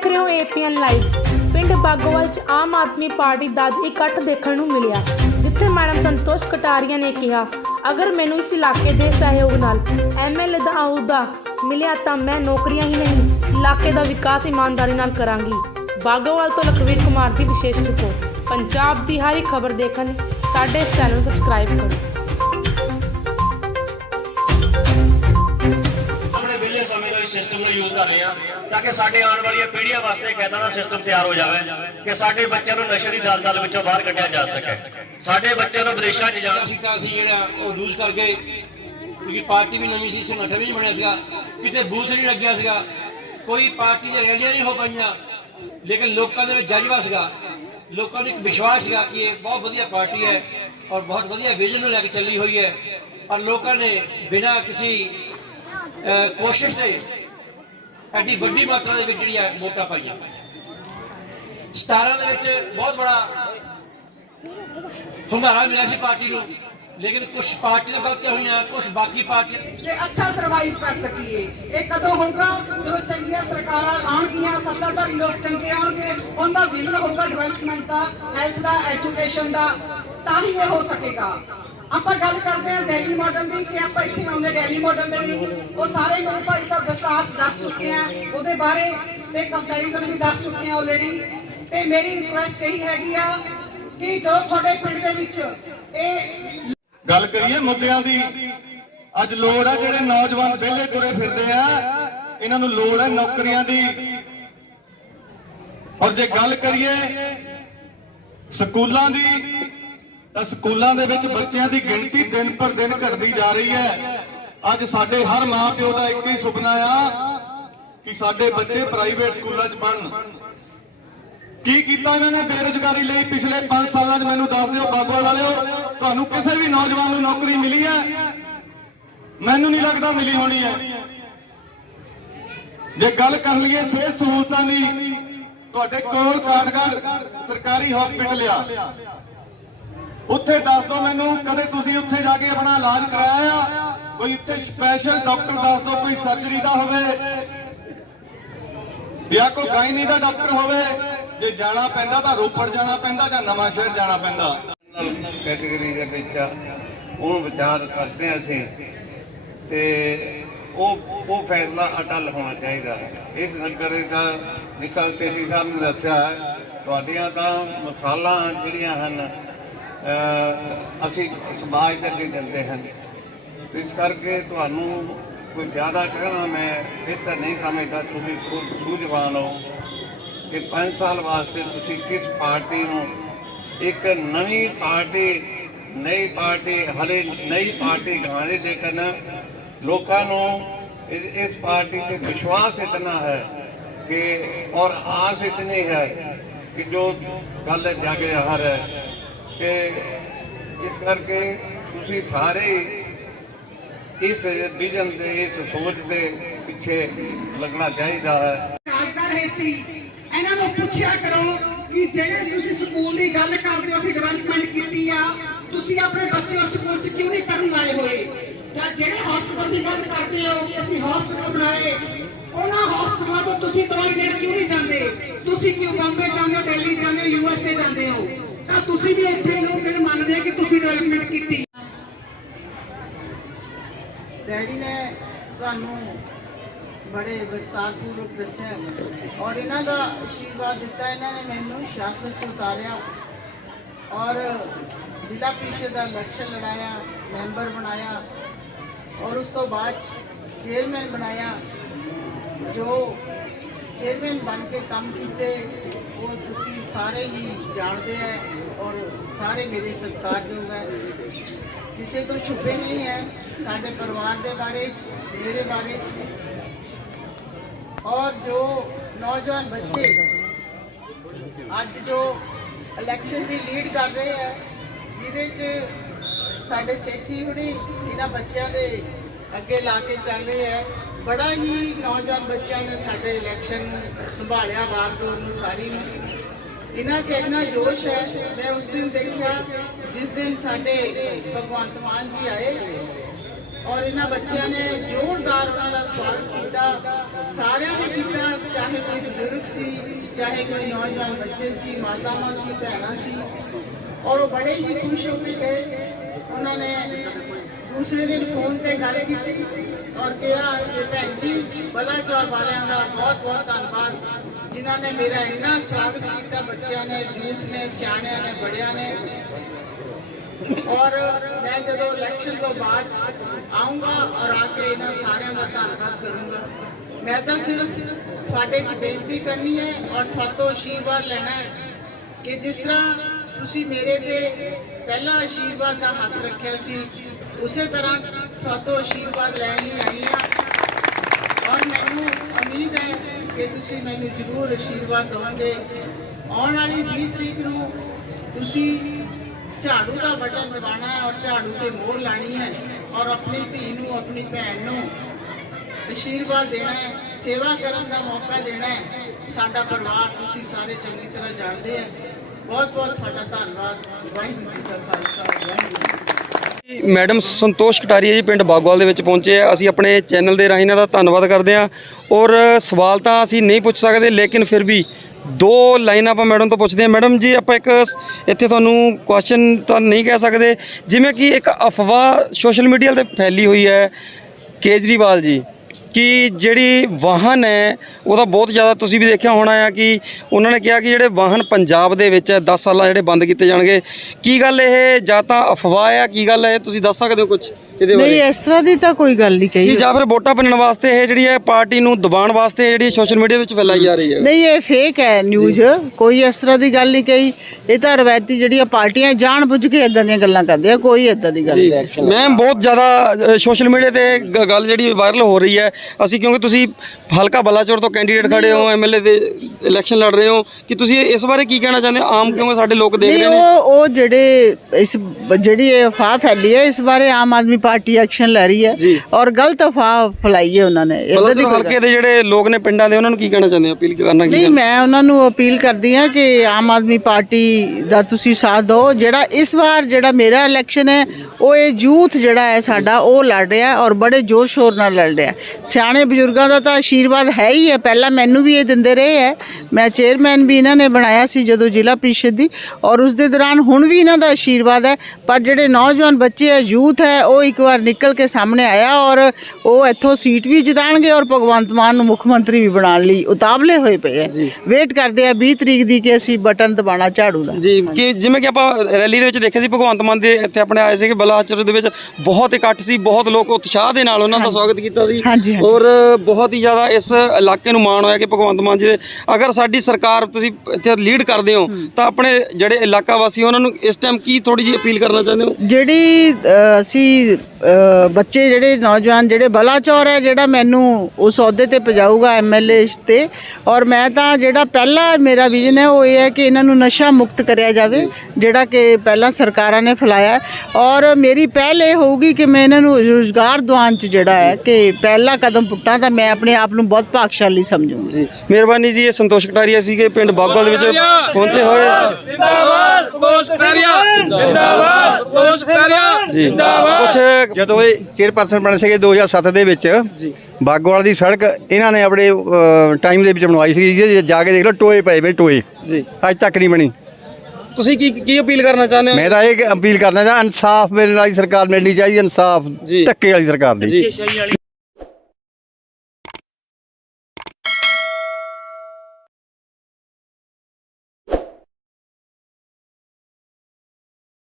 ਦੇਖ ਰਹੇ ਹੋ ਏਪੀਐਨ ਲਾਈਵ ਪਿੰਡ ਬਾਗੋਵਾਲ 'ਚ ਆਮ ਆਦਮੀ ਪਾਰਟੀ ਦਾ ਅੱਜ ਇਕੱਠ ਦੇਖਣ ਨੂੰ ਮਿਲਿਆ, ਜਿੱਥੇ ਮੈਡਮ ਸੰਤੋਸ਼ ਕਟਾਰੀਆ ਨੇ ਕਿਹਾ, ਅਗਰ ਮੈਨੂੰ ਇਸ ਇਲਾਕੇ ਦੇ ਸਹਿਯੋਗ ਨਾਲ ਐਮਐਲਏ ਦਾ ਅਹੁਦਾ ਮਿਲਿਆ ਤਾਂ ਮੈਂ ਨੌਕਰੀਆਂ ਹੀ ਨਹੀਂ, ਇਲਾਕੇ ਦਾ ਵਿਕਾਸ ਇਮਾਨਦਾਰੀ ਨਾਲ ਕਰਾਂਗੀ। ਬਾਗੋਵਾਲ ਤੋਂ ਲਖਵੀਰ ਕੁਮਾਰ ਦੀ ਵਿਸ਼ੇਸ਼ ਰਿਪੋਰਟ। ਪੰਜਾਬ ਦੀ ਹਰ ਇੱਕ ਖਬਰ ਦੇਖਣ ਸਾਡੇ ਚੈਨਲ ਸਬਸਕ੍ਰਾਈਬ ਕਰੋ। ਸਿਸਟਮ ਨੂੰ ਯੂਜ਼ ਕਰ ਰਹੇ ਆ ਤਾਂ ਕਿ ਸਾਡੇ ਆਉਣ ਵਾਲੀਆਂ ਪੀੜ੍ਹੀਆਂ ਵਾਸਤੇ ਇੱਕ ਏਦਾਂ ਦਾ ਸਿਸਟਮ ਤਿਆਰ ਹੋ ਜਾਵੇ ਕਿ ਸਾਡੇ ਬੱਚਿਆਂ ਨੂੰ ਨਸ਼ੇ ਦੀ ਦਲਦਲ ਵਿੱਚੋਂ ਬਾਹਰ ਕੱਢਿਆ ਜਾ ਸਕੇ। ਸਾਡੇ ਬੱਚਿਆਂ ਨੂੰ ਵਿਦੇਸ਼ਾਂ 'ਚ ਜਾਣ ਸੀਟਾਂ ਸੀ ਜਿਹੜਾ ਉਹ ਲੂਜ਼ ਕਰਕੇ ਕਿਉਂਕਿ ਪਾਰਟੀ ਵੀ ਨਵੀਂ ਸੀ ਸੰਗਠਨ ਵੀ ਨਹੀਂ ਬਣਿਆ ਸੀਗਾ। ਕਿਤੇ ਬੂਥ ਨਹੀਂ ਲੱਗਿਆ ਸੀਗਾ। ਕੋਈ ਪਾਰਟੀ ਦੀਆਂ ਰੈਲੀਆਂ ਨਹੀਂ ਹੋ ਪਾਈਆਂ। ਲੇਕਿਨ ਲੋਕਾਂ ਦੇ ਵਿੱਚ ਜਜ਼ਬਾ ਸੀਗਾ। ਲੋਕਾਂ ਨੂੰ ਇੱਕ ਵਿਸ਼ਵਾਸ ਸੀਗਾ ਕਿ ਇਹ ਬਹੁਤ ਵਧੀਆ ਪਾਰਟੀ ਹੈ ਔਰ ਬਹੁਤ ਵਧੀਆ ਵਿਜ਼ਨ ਨੂੰ ਲੈ ਕੇ ਚੱਲੀ ਹੋਈ ਹੈ। ਔਰ ਲੋਕਾਂ ਨੇ ਬਿਨਾਂ ਕਿਸੇ ਕੋਸ਼ਿਸ਼ ਦੇ ਐਡੀ ਵੱਡੀ ਮਾਤਰਾ ਦੇ ਵਿੱਚ ਜਿਹੜੀ ਹੈ ਵੋਟਾਂ ਪਾਈਆਂ। 17 ਦੇ ਵਿੱਚ ਬਹੁਤ ਬੜਾ ਹੁੰਗਾਰਾ ਮਿਲਿਆ ਸੀ ਪਾਰਟੀ ਨੂੰ, ਲੇਕਿਨ ਕੁਝ ਪਾਰਟੀ ਗਲਤੀਆਂ ਹੋਈਆਂ ਕੁਝ ਬਾਕੀ ਪਾਰਟੀਆਂ ਤੇ ਅੱਛਾ ਸਰਵਾਈਵ ਕਰ ਸਕੀਏ। ਇਹ ਕਦੋਂ ਹੋਊਗਾ? ਜਦੋਂ ਚੰਗੀਆਂ ਸਰਕਾਰਾਂ ਆਉਣਗੀਆਂ, ਸੱਤਾਧਾਰੀ ਲੋਕ ਚੰਗੇ ਆਉਣਗੇ ਉਹਨਾਂ ਦਾ ਵਿਜ਼ਨ ਹੋਊਗਾ ਡਿਵੈਲਪਮੈਂਟ ਦਾ ਹੈਲਥ ਦਾ ਐਜੂਕੇਸ਼ਨ ਦਾ, ਤਾਂ ਹੀ ਇਹ ਹੋ ਸਕੇਗਾ। ਆਪਾਂ ਗੱਲ ਕਰਦੇ ਹਾਂ ਦਿੱਲੀ ਮਾਡਲ ਦੀ ਕਿ ਆਪਾਂ ਇੱਥੇ ਆਉਂਦੇ ਦਿੱਲੀ ਮਾਡਲ ਦੇ ਲਈ। ਉਹ ਸਾਰੇ ਮੇਰੇ ਭਾਈ ਸਾਹਿਬ ਵਿਸਤਾਰ ਦੱਸ ਚੁੱਕੇ ਆ। ਉਹਦੇ ਬਾਰੇ ਤੇ ਕੰਪੈਰੀਜ਼ਨ ਵੀ ਦੱਸ ਚੁੱਕੇ ਆ ਆਲਰੇਡੀ ਤੇ ਮੇਰੀ ਰਿਕੁਐਸਟ ਇਹੀ ਹੈਗੀ ਆ ਕਿ ਜੋ ਤੁਹਾਡੇ ਪਿੰਡ ਦੇ ਵਿੱਚ ਇਹ ਗੱਲ ਕਰੀਏ ਮੁੱਦਿਆਂ ਦੀ। ਅੱਜ ਲੋੜ ਹੈ ਜਿਹੜੇ ਨੌਜਵਾਨ ਵਿਹਲੇ ਤੁਰੇ ਫਿਰਦੇ ਆ, ਇਹਨਾਂ ਨੂੰ ਲੋੜ ਹੈ ਨੌਕਰੀਆਂ ਦੀ। ਔਰ ਜੇ ਗੱਲ ਕਰੀਏ ਸਕੂਲਾਂ ਦੀ ਤਾਂ ਸਕੂਲਾਂ ਦੇ ਵਿੱਚ ਬੱਚਿਆਂ ਦੀ ਗਿਣਤੀ ਦਿਨ ਪਰ ਦਿਨ ਘਟਦੀ ਜਾ ਰਹੀ ਹੈ। ਅੱਜ ਸਾਡੇ ਹਰ ਮਾਂ ਦਾ ਇੱਕ ਹੀ ਸੁਪਨਾ ਆ ਕਿ ਸਾਡੇ ਬੱਚੇ ਪ੍ਰਾਈਵੇਟ ਸਕੂਲਾਂ 'ਚ ਪੜ੍ਹਨ। ਕੀ ਕੀਤਾ ਇਹਨਾਂ ਨੇ ਬੇਰੁਜ਼ਗਾਰੀ ਲਈ ਪਿਛਲੇ 5 ਸਾਲਾਂ 'ਚ ਮੈਨੂੰ ਦੱਸ ਦਿਓ ਬਾਗਵਾਲ ਵਾਲਿਓ ਤੁਹਾਨੂੰ ਕਿਸੇ ਵੀ ਨੌਜਵਾਨ ਨੂੰ ਨੌਕਰੀ ਮਿਲੀ ਹੈ? ਮੈਨੂੰ ਨਹੀਂ ਲੱਗਦਾ ਮਿਲੀ ਹੋਣੀ ਹੈ। ਜੇ ਗੱਲ ਕਰ ਲਈਏ ਸਿਹਤ ਸਹੂਲਤਾਂ ਦੀ, ਤੁਹਾਡੇ ਕੋਲ ਕਾਰਗਰ ਸਰਕਾਰੀ ਹਸਪੀਟਲ ਆ। ਉੱਥੇ ਦੱਸ ਦਿਓ ਮੈਨੂੰ, ਕਦੇ ਤੁਸੀਂ ਉੱਥੇ ਜਾ ਕੇ ਆਪਣਾ ਇਲਾਜ ਕਰਾਇਆ? ਆ ਕੋਈ ਇੱਥੇ ਸਪੈਸ਼ਲ ਡਾਕਟਰ ਦੱਸ ਦਿਓ, ਕੋਈ ਸਰਜਰੀ ਦਾ ਹੋਵੇ? ਜਾਂ ਕੋਈ ਗਾਇਨੀ ਦਾ ਡਾਕਟਰ ਹੋਵੇ? ਜੇ ਜਾਣਾ ਪੈਂਦਾ ਤਾਂ ਰੋਪੜ ਜਾਣਾ ਪੈਂਦਾ ਜਾਂ ਨਵਾਂ ਸ਼ਹਿਰ ਜਾਣਾ ਪੈਂਦਾ? ਕੈਟਾਗਰੀ ਦੇ ਵਿੱਚ ਉਹਨੂੰ ਵਿਚਾਰ ਕਰਦੇ ਹਾਂ ਅਸੀਂ। ਤੇ ਉਹ ਉਹ ਫੈਸਲਾ ਅਟਲ ਹੋਣਾ ਚਾਹੀਦਾ ਇਸ ਨਗਰ ਦਾ ਮਿਸਾਲ ਸੇਠੀ ਸਾਹਿਬ ਨੇ ਦੱਸਿਆ ਤੁਹਾਡੀਆਂ ਤਾਂ ਮਿਸਾਲਾਂ ਜਿਹੜੀਆਂ ਹਨ ਅਸੀਂ ਸਮਾਜ ਦੇ ਅੱਗੇ ਦਿੰਦੇ ਹਨ। ਇਸ ਕਰਕੇ ਤੁਹਾਨੂੰ ਕੋਈ ਜ਼ਿਆਦਾ ਕਹਿਣਾ ਮੈਂ ਬਿਹਤਰ ਨਹੀਂ ਸਮਝਦਾ। ਤੁਸੀਂ ਖੁਦ ਸੂਝਵਾਨ ਹੋ ਕਿ 5 ਸਾਲ ਵਾਸਤੇ ਤੁਸੀਂ ਕਿਸ ਪਾਰਟੀ ਨੂੰ ਇੱਕ ਨਵੀਂ ਪਾਰਟੀ, ਨਈ ਪਾਰਟੀ, ਹਲੇ ਨਈ ਪਾਰਟੀ ਗਾਣੇ ਲੇਕਿਨ ਲੋਕਾਂ ਨੂੰ ਇਸ ਇਸ ਪਾਰਟੀ ਤੇ ਵਿਸ਼ਵਾਸ ਇਤਨਾ ਹੈ ਕਿ, ਔਰ ਆਸ ਇਤਨੀ ਹੈ ਕਿ ਜੋ ਕੱਲ ਜਗ ਹਰ ਹੈ ਇਸ ਕਰਕੇ ਤੁਸੀਂ ਸਾਰੇ ਇਸ ਵਿਜ਼ਨ ਦੇ ਇਸ ਸੋਚ ਦੇ ਪਿੱਛੇ ਲੱਗਣਾ ਚਾਹੀਦਾ ਹੈ। ਖਾਸ ਕਰ ਸੀ, ਇਹਨਾਂ ਨੂੰ ਪੁੱਛਿਆ ਕਰੋ ਕਿ ਜਿਹੜੇ ਤੁਸੀਂ ਸਕੂਲ ਦੀ ਗੱਲ ਕਰਦੇ ਹੋ, ਅਸੀਂ ਡਿਵੈਲਪਮੈਂਟ ਕੀਤੀ ਆ, ਤੁਸੀਂ ਆਪਣੇ ਬੱਚੇ ਉਸ ਸਕੂਲ 'ਚ ਕਿਉਂ ਨਹੀਂ ਪੜ੍ਹਨ ਲਾਏ ਹੋਏ? ਜਾਂ ਜਿਹੜੇ ਹਸਪਤਾਲ ਦੀ ਗੱਲ ਕਰਦੇ ਹੋ ਕਿ ਅਸੀਂ ਹਸਪਤਾਲ ਬਣਾਏ, ਉਹਨਾਂ ਹਸਪਤਾਲਾਂ ਤੋਂ ਤੁਸੀਂ ਦਵਾਈ ਲੈਣ ਕਿਉਂ ਨਹੀਂ ਜਾਂਦੇ? ਤੁਸੀਂ ਕਿਉਂ ਬੰਬੇ ਜਾਂਦੇ ਹੋ, ਦਿੱਲੀ ਜਾਂਦੇ ਹੋ ਯੂਐਸਏ ਜਾਂਦੇ ਹੋ? ਤਾਂ ਤੁਸੀਂ ਵੀ ਇੱਥੇ ਨੂੰ ਫਿਰ ਮੰਨਦੇ ਆ ਕਿ ਤੁਸੀਂ ਡਿਵੈਲਪਮੈਂਟ ਕੀਤੀ। ਡੈਡੀ ਨੇ ਤੁਹਾਨੂੰ ਬੜੇ ਵਿਸਤਾਰਪੂਰਵਕ ਦੱਸਿਆ ਔਰ ਇਹਨਾਂ ਦਾ ਆਸ਼ੀਰਵਾਦ ਦਿੱਤਾ, ਇਹਨਾਂ ਨੇ ਮੈਨੂੰ ਸਿਆਸਤ 'ਚ ਉਤਾਰਿਆ। ਔਰ ਜ਼ਿਲ੍ਹਾ ਪ੍ਰੀਸ਼ਦ ਦਾ ਇਲੈਕਸ਼ਨ ਲੜਾਇਆ, ਮੈਂਬਰ ਬਣਾਇਆ। ਔਰ ਉਸ ਤੋਂ ਬਾਅਦ ਚੇਅਰਮੈਨ ਬਣਾਇਆ। ਜੋ ਚੇਅਰਮੈਨ ਬਣ ਕੇ ਕੰਮ ਕੀਤੇ, ਉਹ ਤੁਸੀਂ ਸਾਰੇ ਹੀ ਜਾਣਦੇ ਹੈ ਔਰ ਸਾਰੇ ਮੇਰੇ ਸਤਿਕਾਰਯੋਗ ਹੈ। ਕਿਸੇ ਤੋਂ ਛੁਪੇ ਨਹੀਂ ਹੈ ਸਾਡੇ ਪਰਿਵਾਰ ਦੇ ਬਾਰੇ ਚ, ਮੇਰੇ ਬਾਰੇ ਚ। ਔਰ ਜੋ ਨੌਜਵਾਨ ਬੱਚੇ ਅੱਜ ਜੋ ਇਲੈਕਸ਼ਨ ਦੀ ਲੀਡ ਕਰ ਰਹੇ ਹੈ ਜਿਹਦੇ ਚ ਸਾਡੇ ਸੇਠੀ ਹੁਣੀ ਇਹਨਾਂ ਬੱਚਿਆਂ ਦੇ ਅੱਗੇ ਲਾ ਕੇ ਚੱਲ ਰਹੇ ਹੈ। ਬੜਾ ਹੀ ਨੌਜਵਾਨ ਬੱਚਿਆਂ ਨੇ ਸਾਡੇ ਇਲੈਕਸ਼ਨ ਨੂੰ ਸੰਭਾਲਿਆ ਬਾਗਡੋਰ ਨੂੰ ਸਾਰੀ ਨੂੰ। ਇਹਨਾਂ 'ਚ ਇੰਨਾ ਜੋਸ਼ ਹੈ, ਮੈਂ ਉਸ ਦਿਨ ਦੇਖਿਆ, ਜਿਸ ਦਿਨ ਸਾਡੇ ਭਗਵੰਤ ਮਾਨ ਜੀ ਆਏ ਔਰ ਇਹਨਾਂ ਬੱਚਿਆਂ ਨੇ ਜ਼ੋਰਦਾਰ ਉਹਨਾਂ ਦਾ ਸਵਾਗਤ ਕੀਤਾ। ਸਾਰਿਆਂ ਨੇ ਕੀਤਾ, ਚਾਹੇ ਕੋਈ ਬਜ਼ੁਰਗ ਸੀ, ਚਾਹੇ ਕੋਈ ਨੌਜਵਾਨ ਬੱਚੇ ਸੀ, ਮਾਤਾਵਾਂ ਸੀ, ਭੈਣਾਂ ਸੀ। ਔਰ ਉਹ ਬੜੇ ਹੀ ਖੁਸ਼ ਹੋ ਕੇ ਗਏ। ਉਹਨਾਂ ਨੇ ਦੂਸਰੇ ਦਿਨ ਫੋਨ ਤੇ ਗੱਲ ਕੀਤੀ। ਔਰ ਕਿਹਾ ਕਿ ਭੈਣ ਜੀ ਬਲਾ ਬਲਾਚੌਰ ਵਾਲਿਆਂ ਦਾ ਬਹੁਤ ਬਹੁਤ ਧੰਨਵਾਦ, ਜਿਨ੍ਹਾਂ ਨੇ ਮੇਰਾ ਇੰਨਾ ਸਵਾਗਤ ਕੀਤਾ, ਬੱਚਿਆਂ ਨੇ, ਯੂਥ ਨੇ, ਸਿਆਣਿਆਂ ਨੇ, ਬੜਿਆਂ ਨੇ। ਔਰ ਮੈਂ ਜਦੋਂ ਇਲੈਕਸ਼ਨ ਤੋਂ ਬਾਅਦ 'ਚ ਆਉਂਗਾ ਔਰ ਆ ਕੇ ਇਹਨਾਂ ਸਾਰਿਆਂ ਦਾ ਧੰਨਵਾਦ ਕਰੂੰਗਾ, ਮੈਂ ਤਾਂ ਸਿਰਫ ਤੁਹਾਡੇ 'ਚ ਬੇਨਤੀ ਕਰਨੀ ਹੈ ਔਰ ਤੁਹਾਤੋਂ ਆਸ਼ੀਰਵਾਦ ਲੈਣਾ ਹੈ ਕਿ ਜਿਸ ਤਰ੍ਹਾਂ ਤੁਸੀਂ ਮੇਰੇ ਤੇ ਪਹਿਲਾ ਆਸ਼ੀਰਵਾਦ ਦਾ ਹੱਥ ਰੱਖਿਆ ਸੀ ਉਸੇ ਤਰ੍ਹਾਂ ਤੁਹਾਤੋਂ ਆਸ਼ੀਰਵਾਦ ਲੈਣ ਲਈ ਆਈ ਹਾਂ। ਔਰ ਮੈਨੂੰ ਉਮੀਦ ਹੈ ਕਿ ਤੁਸੀਂ ਮੈਨੂੰ ਜ਼ਰੂਰ ਆਸ਼ੀਰਵਾਦ ਦਿਓਗੇ ਆਉਣ ਵਾਲੀ 20 ਤਰੀਕ ਨੂੰ ਤੁਸੀਂ ਝਾੜੂ ਦਾ ਬਟਨ ਦਬਾਉਣਾ ਹੈ ਔਰ ਝਾੜੂ ਤੇ ਮੋਹਰ ਲਾਣੀ ਹੈ ਔਰ ਆਪਣੀ ਧੀ ਨੂੰ, ਆਪਣੀ ਭੈਣ ਨੂੰ ਆਸ਼ੀਰਵਾਦ ਦੇਣਾ ਹੈ, ਸੇਵਾ ਕਰਨ ਦਾ ਮੌਕਾ ਦੇਣਾ ਹੈ। ਸਾਡਾ ਪਰਿਵਾਰ ਤੁਸੀਂ ਸਾਰੇ ਚੰਗੀ ਤਰ੍ਹਾਂ ਜਾਣਦੇ ਆ ਬਹੁਤ ਬਹੁਤ ਤੁਹਾਡਾ ਧੰਨਵਾਦ। ਵਾਹਿਗੁਰੂ ਜੀ ਕਾ ਖਾਲਸਾ, ਵਾਹਿਗੁਰੂ ਮੈਡਮ ਸੰਤੋਸ਼ ਕਟਾਰੀਆ ਜੀ ਪਿੰਡ ਬਾਗਵਾਲ ਦੇ ਵਿੱਚ ਪਹੁੰਚੇ ਆ। ਅਸੀਂ ਆਪਣੇ ਚੈਨਲ ਦੇ ਰਾਹੀਂ ਇਹਨਾਂ ਦਾ ਧੰਨਵਾਦ ਕਰਦੇ ਆ ਔਰ ਸਵਾਲ ਤਾਂ ਅਸੀਂ ਨਹੀਂ ਪੁੱਛ ਸਕਦੇ, ਲੇਕਿਨ ਫਿਰ ਵੀ ਦੋ ਲਾਈਨਾਂ ਆਪਾਂ ਮੈਡਮ ਤੋਂ ਪੁੱਛਦੇ ਆ ਮੈਡਮ ਜੀ, ਆਪਾਂ ਇੱਕ ਇੱਥੇ ਤੁਹਾਨੂੰ ਕੁਐਸਚਨ ਤਾਂ ਨਹੀਂ ਕਹਿ ਸਕਦੇ। ਜਿਵੇਂ ਕਿ ਇੱਕ ਅਫਵਾਹ ਸੋਸ਼ਲ ਮੀਡੀਆ ਤੇ ਫੈਲੀ ਹੋਈ ਹੈ, ਕੇਜਰੀਵਾਲ ਜੀ। ਕਿ ਜਿਹੜੀ ਵਾਹਨ ਹੈ, ਉਹਦਾ ਬਹੁਤ ਜ਼ਿਆਦਾ ਤੁਸੀਂ ਵੀ ਦੇਖਿਆ ਹੋਣਾ ਆ ਕਿ ਉਹਨਾਂ ਨੇ ਕਿਹਾ ਕਿ ਜਿਹੜੇ ਵਾਹਨ ਪੰਜਾਬ ਦੇ ਵਿੱਚ 10 ਸਾਲਾਂ ਜਿਹੜੇ ਬੰਦ ਕੀਤੇ ਜਾਣਗੇ। ਕੀ ਗੱਲ ਇਹ ਜਾਂ ਤਾਂ ਅਫਵਾਹ ਆ? ਕੀ ਗੱਲ ਹੈ? ਤੁਸੀਂ ਦੱਸ ਸਕਦੇ ਹੋ ਕੁਝ ਇਹਦੇ ਨਹੀਂ ਬਾਰੇ ਇਸ ਤਰ੍ਹਾਂ ਦੀ ਤਾਂ ਕੋਈ ਗੱਲ ਨਹੀਂ ਕੀ ਕਹੀ ਜਾਂ ਫਿਰ ਵੋਟਾਂ ਬਣਨ ਵਾਸਤੇ ਇਹ ਜਿਹੜੀ ਹੈ ਪਾਰਟੀ ਨੂੰ ਦਬਾਉਣ ਵਾਸਤੇ ਜਿਹੜੀ ਸੋਸ਼ਲ ਮੀਡੀਆ ਵਿੱਚ ਫੈਲਾਈ ਜਾ ਰਹੀ ਹੈ? ਨਹੀਂ ਇਹ ਫੇਕ ਹੈ ਨਿਊਜ਼ ਕੋਈ ਇਸ ਤਰ੍ਹਾਂ ਦੀ ਗੱਲ ਨਹੀਂ ਕਹੀ। ਇਹ ਤਾਂ ਰਵਾਇਤੀ ਜਿਹੜੀਆਂ ਪਾਰਟੀਆਂ ਜਾਣ ਬੁੱਝ ਕੇ ਇਦਾਂ ਦੀਆਂ ਗੱਲਾਂ ਕਰਦੇ ਆ ਕੋਈ ਇਦਾਂ ਦੀ ਗੱਲ ਜੀ। ਨਹੀਂ। ਮੈਮ ਬਹੁਤ ਜ਼ਿਆਦਾ ਸੋਸ਼ਲ ਮੀਡੀਆ ਤੇ ਗ- ਗੱਲ ਜਿਹੜੀ ਵਾਇਰਲ ਹੋ ਰਹੀ ਹੈ। ਅਸੀਂ ਕਿਉਂਕਿ ਤੁਸੀਂ ਹਲਕਾ ਬਲਾਚੌਰ ਤੋਂ ਕੈਂਡੀਡੇਟ ਖੜੇ ਹੋ ਐਮਐਲਏ ਦੇ ਇਲੈਕਸ਼ਨ ਲੜ ਰਹੇ ਹੋ। ਕਿ ਤੁਸੀਂ ਇਸ ਬਾਰੇ ਕੀ ਕਹਿਣਾ ਚਾਹੁੰਦੇ ਹੋ? ਆਮ ਕਿਉਂਕਿ ਸਾਡੇ ਲੋਕ ਦੇਖ ਨਹੀਂ ਰਹੇ ਨੇ। ਉਹ ਉਹ ਜਿਹੜੇ ਇਸ ਜਿਹੜੀ ਇਹ ਅਫਵਾਹ ਫੈਲੀ ਹੈ ਇਸ ਬਾਰੇ ਆਮ ਆਦਮੀ ਪਾਰਟੀ ਐਕਸ਼ਨ ਲੈ ਰਹੀ ਹੈ। ਔਰ ਗਲਤ ਅਫਵਾਹ ਫੈਲਾਈ ਹੈ ਉਹਨਾਂ ਨੇ। ਏਦਾਂ ਦੀ ਕੋਈ ਹਲਕੇ ਦੇ ਜਿਹੜੇ ਲੋਕ ਨੇ ਪਿੰਡਾਂ ਦੇ ਉਹਨਾਂ ਨੂੰ ਕੀ ਕਹਿਣਾ ਚਾਹੁੰਦੇ ਅਪੀਲ ਕਰਨਾ ਕੀ ਨਹੀਂ ਮੈਂ ਉਹਨਾਂ ਨੂੰ ਅਪੀਲ ਕਰਦੀ ਹਾਂ ਕਿ ਆਮ ਆਦਮੀ ਪਾਰਟੀ ਦਾ ਤੁਸੀਂ ਸਾਥ ਦਿਓ। ਜਿਹੜਾ ਇਸ ਵਾਰ ਜਿਹੜਾ ਮੇਰਾ ਇਲੈਕਸ਼ਨ ਹੈ ਉਹ ਇਹ ਯੂਥ ਜਿਹੜਾ ਹੈ ਸਾਡਾ ਉਹ ਲੜ ਰਿਹਾ ਔਰ ਬੜੇ ਜ਼ੋਰ ਸ਼ੋਰ ਨਾਲ ਲੜ ਰਿਹਾ ਸਿਆਣੇ ਬਜ਼ੁਰਗਾਂ ਦਾ ਤਾਂ ਆਸ਼ੀਰਵਾਦ ਹੈ ਹੀ ਹੈ। ਪਹਿਲਾਂ ਮੈਨੂੰ ਵੀ ਇਹ ਦਿੰਦੇ ਰਹੇ ਹੈ। ਮੈਂ ਚੇਅਰਮੈਨ ਵੀ ਇਹਨਾਂ ਨੇ ਬਣਾਇਆ ਸੀ ਜਦੋਂ ਜ਼ਿਲ੍ਹਾ ਪ੍ਰੀਸ਼ਦ ਦੀ ਔਰ ਉਸ ਦੇ ਦੌਰਾਨ ਹੁਣ ਵੀ ਇਹਨਾਂ ਦਾ ਆਸ਼ੀਰਵਾਦ ਹੈ। ਪਰ ਜਿਹੜੇ ਨੌਜਵਾਨ ਬੱਚੇ ਹੈ ਯੂਥ ਹੈ ਉਹ ਇੱਕ ਵਾਰ ਨਿਕਲ ਕੇ ਸਾਹਮਣੇ ਆਇਆ ਔਰ ਉਹ ਇੱਥੋਂ ਸੀਟ ਵੀ ਜਿਤਾਣਗੇ ਔਰ ਭਗਵੰਤ ਮਾਨ ਨੂੰ ਮੁੱਖ ਮੰਤਰੀ ਵੀ ਬਣਾਉਣ ਲਈ ਉਤਾਵਲੇ ਹੋਏ ਪਏ ਹੈ ਵੇਟ ਕਰਦੇ ਆ 20 ਤਰੀਕ ਦੀ ਕਿ ਅਸੀਂ ਬਟਨ ਦਬਾਣਾ ਝਾੜੂ ਦਾ। ਜੀ ਕਿ ਜਿਵੇਂ ਕਿ ਆਪਾਂ ਰੈਲੀ ਦੇ ਵਿੱਚ ਦੇਖਿਆ ਸੀ ਭਗਵੰਤ ਮਾਨ ਦੇ ਇੱਥੇ ਆਪਣੇ ਆਏ ਸੀਗੇ ਬਲਾਚੌਰ ਦੇ ਵਿੱਚ ਬਹੁਤ ਇਕੱਠ ਸੀ ਬਹੁਤ ਲੋਕ ਉਤਸ਼ਾਹ ਦੇ ਨਾਲ ਉਹਨਾਂ ਦਾ ਸਵਾਗਤ ਕੀਤਾ ਸੀ। ਔਰ ਬਹੁਤ ਹੀ ਜ਼ਿਆਦਾ ਇਸ ਇਲਾਕੇ ਨੂੰ ਮਾਣ ਹੋਇਆ ਕਿ ਭਗਵੰਤ ਮਾਨ ਜੀ ਦੇ ਅਗਰ ਸਾਡੀ ਸਰਕਾਰ ਤੁਸੀਂ ਇੱਥੇ ਲੀਡ ਕਰਦੇ ਹੋ ਤਾਂ ਆਪਣੇ ਜਿਹੜੇ ਇਲਾਕਾ ਵਾਸੀ ਉਹਨਾਂ ਨੂੰ ਇਸ ਟਾਈਮ ਕੀ ਥੋੜੀ ਜਿਹੀ ਅਪੀਲ ਕਰਨਾ ਚਾਹੁੰਦੇ ਹੋ? ਜਿਹੜੀ ਅਸੀਂ ਬੱਚੇ ਜਿਹੜੇ ਨੌਜਵਾਨ ਜਿਹੜੇ ਬਲਾਚੌਰ ਹੈ, ਜਿਹੜਾ ਮੈਨੂੰ ਉਸ ਅਹੁਦੇ ਤੇ ਪਜਾਊਗਾ ਐਮਐਲਏ ਤੇ। ਔਰ ਮੈਂ ਤਾਂ ਜਿਹੜਾ ਪਹਿਲਾ ਮੇਰਾ ਵਿਜ਼ਨ ਹੈ, ਉਹ ਇਹ ਹੈ ਕਿ ਇਹਨਾਂ ਨੂੰ ਨਸ਼ਾ ਮੁਕਤ ਕਰਿਆ ਜਾਵੇ, ਜਿਹੜਾ ਕਿ ਪਹਿਲਾਂ ਸਰਕਾਰਾਂ ਨੇ ਫੈਲਾਇਆ ਔਰ ਮੇਰੀ ਪਹਿਲ ਇਹ ਹੋਊਗੀ ਕਿ ਮੈਂ ਇਹਨਾਂ ਨੂੰ ਰੁਜ਼ਗਾਰ ਦਿਵਾਉਣ ਚ ਜਿਹੜਾ ਹੈ ਕਿ ਪਹਿਲਾ ਕਦਮ ਪੁੱਟਾਂ ਤਾਂ ਮੈਂ ਆਪਣੇ ਆਪ ਨੂੰ ਬਹੁਤ ਭਾਗਸ਼ਾਲੀ ਸਮਝੂੰਗੀ। ਜੀ। ਮਿਹਰਬਾਨੀ ਜੀ, ਇਹ ਸੰਤੋਸ਼ ਕਟਾਰੀਆ ਸੀਗੇ। ਪਿੰਡ ਬਾਗਲ ਦੇ ਵਿੱਚ ਪਹੁੰਚੇ ਹੋਏ। ਜੀ। ਕੁਝ ਜਦੋਂ ਇਹ ਚੇਅਰਪਰਸਨ ਬਣੇ ਸੀਗੇ 2007 ਦੇ ਵਿੱਚ ਜੀ। ਬਾਗਵਾਲ ਦੀ ਸੜਕ ਇਹਨਾਂ ਨੇ ਆਪਣੇ ਟਾਈਮ ਦੇ ਵਿੱਚ ਬਣਵਾਈ ਸੀ ਜੇ। ਜਾ ਕੇ ਦੇਖ ਲਓ ਟੋਏ ਪਏ ਵੇ ਟੋਏ। ਜੀ। ਅੱਜ ਤੱਕ ਨਹੀਂ ਬਣੀ। ਤੁਸੀਂ ਕੀ ਕੀ ਅਪੀਲ ਕਰਨਾ ਚਾਹੁੰਦੇ ਹੋ? ਮੈਂ ਤਾਂ ਇਹ ਅਪੀਲ ਕਰਨਾ ਚਾਹਾਂ ਇਨਸਾਫ ਮਿਲਣ ਵਾਲੀ ਸਰਕਾਰ ਮਿਲਣੀ ਚਾਹੀਦੀ ਇਨਸਾਫ। ਧੱਕੇ ਵਾਲੀ ਸਰਕਾਰ ਨਹੀਂ ਜੀ।